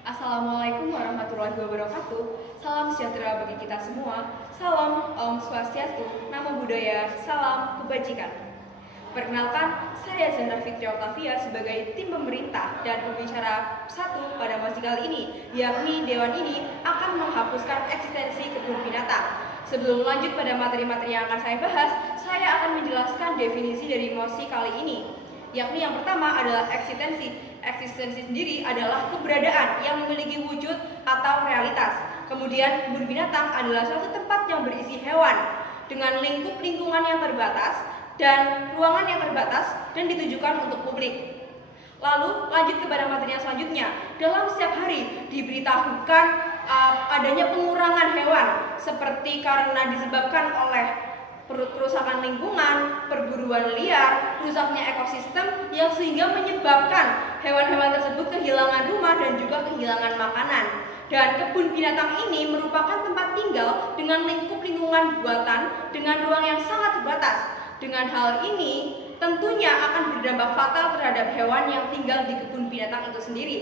Assalamualaikum warahmatullahi wabarakatuh. Salam sejahtera bagi kita semua. Salam Om Swastiastu, Namo Buddhaya, salam kebajikan. Perkenalkan, saya Zahra Fitri Octavia sebagai tim pemerintah dan pembicara satu pada mosi kali ini, yakni Dewan ini akan menghapuskan eksistensi kebun binatang. Sebelum lanjut pada materi-materi yang akan saya bahas, saya akan menjelaskan definisi dari mosi kali ini, yakni yang pertama adalah eksistensi. Eksistensi sendiri adalah keberadaan yang memiliki wujud atau realitas. Kemudian kebun binatang adalah suatu tempat yang berisi hewan dengan lingkup lingkungan yang terbatas dan ruangan yang terbatas dan ditujukan untuk publik. Lalu lanjut kepada materi yang selanjutnya. Dalam setiap hari diberitahukan adanya pengurangan hewan seperti karena disebabkan oleh kerusakan lingkungan, perburuan liar, rusaknya ekosistem yang sehingga menyebabkan hewan-hewan tersebut kehilangan rumah dan juga kehilangan makanan. Dan kebun binatang ini merupakan tempat tinggal dengan lingkup lingkungan buatan dengan ruang yang sangat terbatas. Dengan hal ini tentunya akan berdampak fatal terhadap hewan yang tinggal di kebun binatang itu sendiri.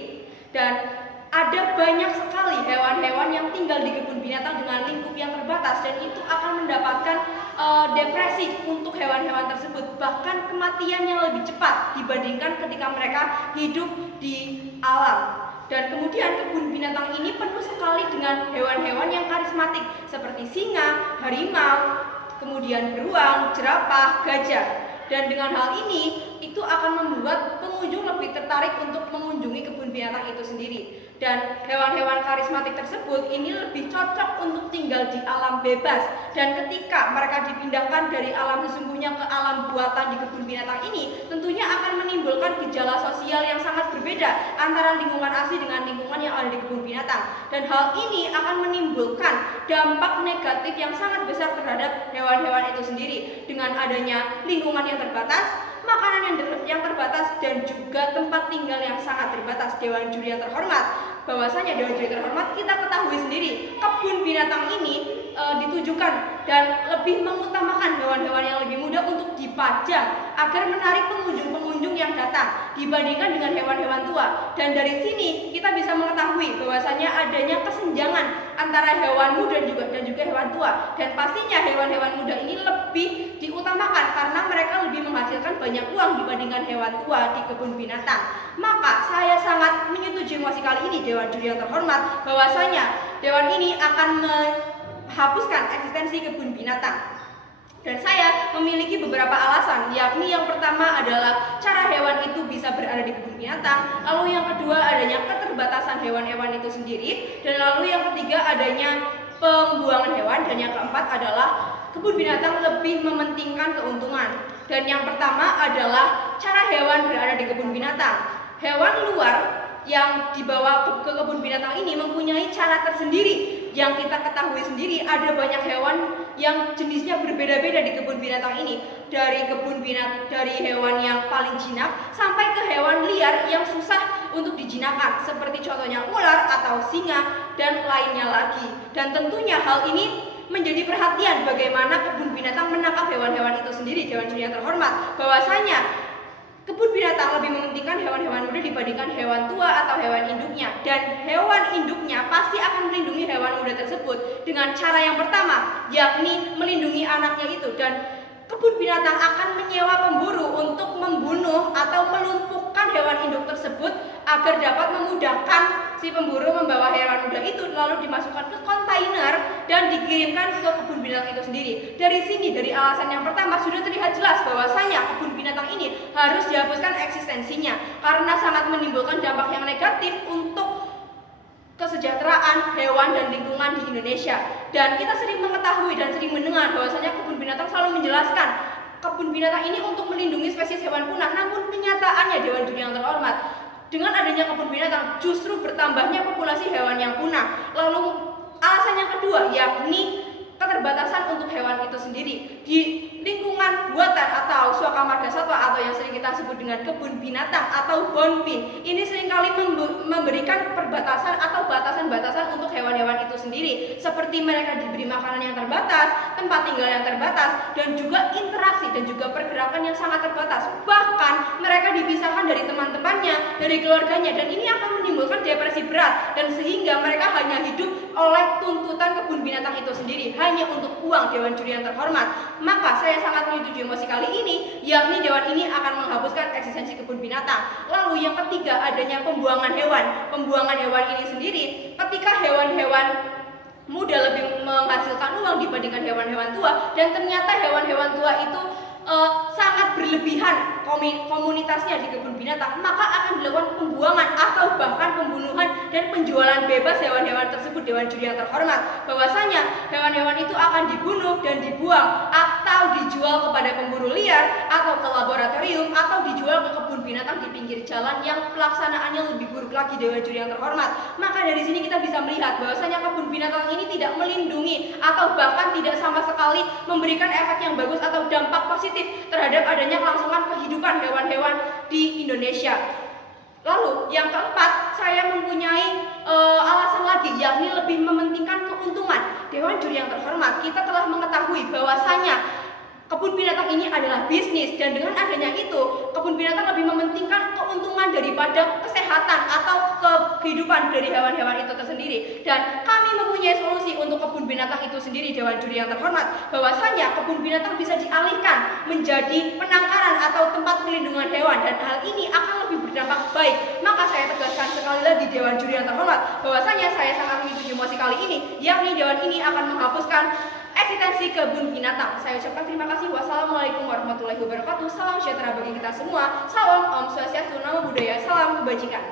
Dan ada banyak sekali hewan-hewan yang tinggal di kebun binatang dengan lingkup yang terbatas dan itu akan mendapatkan depresi untuk hewan-hewan tersebut, bahkan kematian yang lebih cepat dibandingkan ketika mereka hidup di alam. Dan kemudian kebun binatang ini penuh sekali dengan hewan-hewan yang karismatik seperti singa, harimau, kemudian beruang, jerapah, gajah. Dan dengan hal ini itu akan membuat pengunjung lebih tertarik untuk mengunjungi kebun binatang itu sendiri. Dan hewan-hewan karismatik tersebut ini lebih cocok untuk tinggal di alam bebas. Dan ketika mereka dipindahkan dari alam sesungguhnya ke alam buatan di kebun binatang ini, tentunya akan menimbulkan gejala sosial yang sangat berbeda antara lingkungan asli dengan lingkungan yang ada di kebun binatang. Dan hal ini akan menimbulkan dampak negatif yang sangat besar terhadap hewan-hewan itu sendiri. Dengan adanya lingkungan yang terbatas, makanan yang terbatas, dan juga tempat tinggal yang sangat terbatas. Dewan juri yang terhormat, bahwasanya Dewan juri terhormat, kita ketahui sendiri kebun binatang ini ditujukan dan lebih mengutamakan hewan-hewan yang lebih muda untuk dipajang agar menarik pengunjung-pengunjung yang datang dibandingkan dengan hewan-hewan tua. Dan dari sini kita bisa mengetahui bahwasanya adanya kesenjangan antara hewan muda dan juga hewan tua. Dan pastinya hewan-hewan muda ini lebih diutamakan karena mereka lebih menghasilkan banyak uang dibandingkan hewan tua di kebun binatang. Maka saya sangat menyetujui mosi kali ini Dewan juri yang terhormat bahwasanya dewan ini akan menghapuskan eksistensi kebun binatang. Dan saya memiliki beberapa alasan, yakni yang pertama adalah cara hewan itu bisa berada di kebun binatang, lalu yang kedua adanya keterbatasan hewan-hewan itu sendiri, dan lalu yang ketiga adanya pembuangan hewan, dan yang keempat adalah kebun binatang lebih mementingkan keuntungan. Dan yang pertama adalah cara hewan berada di kebun binatang. Hewan luar yang dibawa ke kebun binatang ini mempunyai cara tersendiri. Yang kita ketahui sendiri ada banyak hewan yang jenisnya berbeda-beda di kebun binatang ini. Dari hewan yang paling jinak sampai ke hewan liar yang susah untuk dijinakkan, seperti contohnya ular atau singa dan lainnya lagi. Dan tentunya hal ini menjadi perhatian bagaimana kebun binatang menangkap hewan-hewan itu sendiri. Dewan juri yang terhormat, bahwasanya kebun binatang lebih mementingkan hewan-hewan muda dibandingkan hewan tua atau hewan induknya. Dan hewan induknya pasti akan melindungi hewan muda tersebut dengan cara yang pertama, yakni melindungi anaknya itu. Dan kebun binatang akan menyewa pemburu untuk membunuh atau melumpuhkan hewan induk tersebut agar dapat memudahkan si pemburu membawa hewan muda itu lalu dimasukkan ke kontainer dan dikirimkan ke kebun binatang itu sendiri. Dari sini, dari alasan yang pertama sudah terlihat jelas bahwasanya kebun binatang ini harus dihapuskan eksistensinya karena sangat menimbulkan dampak yang negatif untuk kesejahteraan hewan dan lingkungan di Indonesia. Dan kita sering mengetahui dan sering mendengar bahwasanya kebun binatang selalu menjelaskan kebun binatang ini untuk melindungi spesies hewan punah. Namun kenyataannya Dewan juri yang terhormat, dengan adanya kebun binatang justru bertambahnya populasi hewan yang punah. Lalu alasan yang kedua yakni keterbatasan untuk hewan itu sendiri. Di lingkungan buatan atau suaka marga satwa atau yang sering kita sebut dengan kebun binatang atau bonbin, ini seringkali memberikan perbatasan atau batasan-batasan untuk hewan-hewan itu sendiri, seperti mereka diberi makanan yang terbatas, tempat tinggal yang terbatas, dan juga interaksi dan juga pergerakan yang sangat terbatas. Bahkan mereka dipisahkan dari teman-temannya dan dari keluarganya, dan ini akan menimbulkan depresi berat, dan sehingga mereka hanya hidup oleh tuntutan kebun binatang itu sendiri, hanya untuk uang Dewan Juri yang terhormat. Maka saya sangat menyetujui mosi kali ini, yakni dewan ini akan menghapuskan eksistensi kebun binatang. Lalu yang ketiga, adanya pembuangan hewan. Pembuangan hewan ini sendiri, ketika hewan-hewan muda lebih menghasilkan uang dibandingkan hewan-hewan tua, dan ternyata hewan-hewan tua itu sangat berlebihan komunitasnya di kebun binatang, maka akan dilakukan pembuangan atau bahkan pembunuhan dan penjualan bebas hewan-hewan tersebut Dewan Juri yang terhormat. Bahwasanya hewan-hewan itu akan dibunuh dan dibuang atau dijual kepada pemburu liar atau ke laboratorium atau dijual ke kebun binatang di pinggir jalan yang pelaksanaannya lebih buruk lagi Dewan Juri yang terhormat. Maka dari sini kita bisa melihat bahwasanya kebun binatang ini tidak melindungi atau bahkan tidak sama sekali memberikan efek yang bagus atau dampak positif terhadap adanya kelangsungan kehidupan hewan-hewan di Indonesia. Lalu yang keempat, saya mempunyai alasan lagi, yakni lebih mementingkan keuntungan. Dewan Juri yang terhormat, kita telah mengetahui bahwasanya kebun binatang ini adalah bisnis, dan dengan adanya itu kebun binatang lebih mementingkan keuntungan daripada kesehatan atau kehidupan dari hewan-hewan itu tersendiri. Dan kami mempunyai solusi untuk kebun binatang itu sendiri Dewan Juri yang terhormat, bahwasanya kebun binatang bisa dialihkan menjadi penangkaran atau tempat perlindungan hewan, dan hal ini akan lebih berdampak baik. Maka saya tegaskan sekali lagi Dewan Juri yang terhormat, bahwasanya saya sangat menyetujui mosi kali ini, yakni dewan ini akan menghapuskan eksistensi kebun binatang. Saya ucapkan terima kasih. Wassalamualaikum warahmatullahi wabarakatuh. Salam sejahtera bagi kita semua. Salam Om Swastiastu, Namo Buddhaya, salam kebajikan.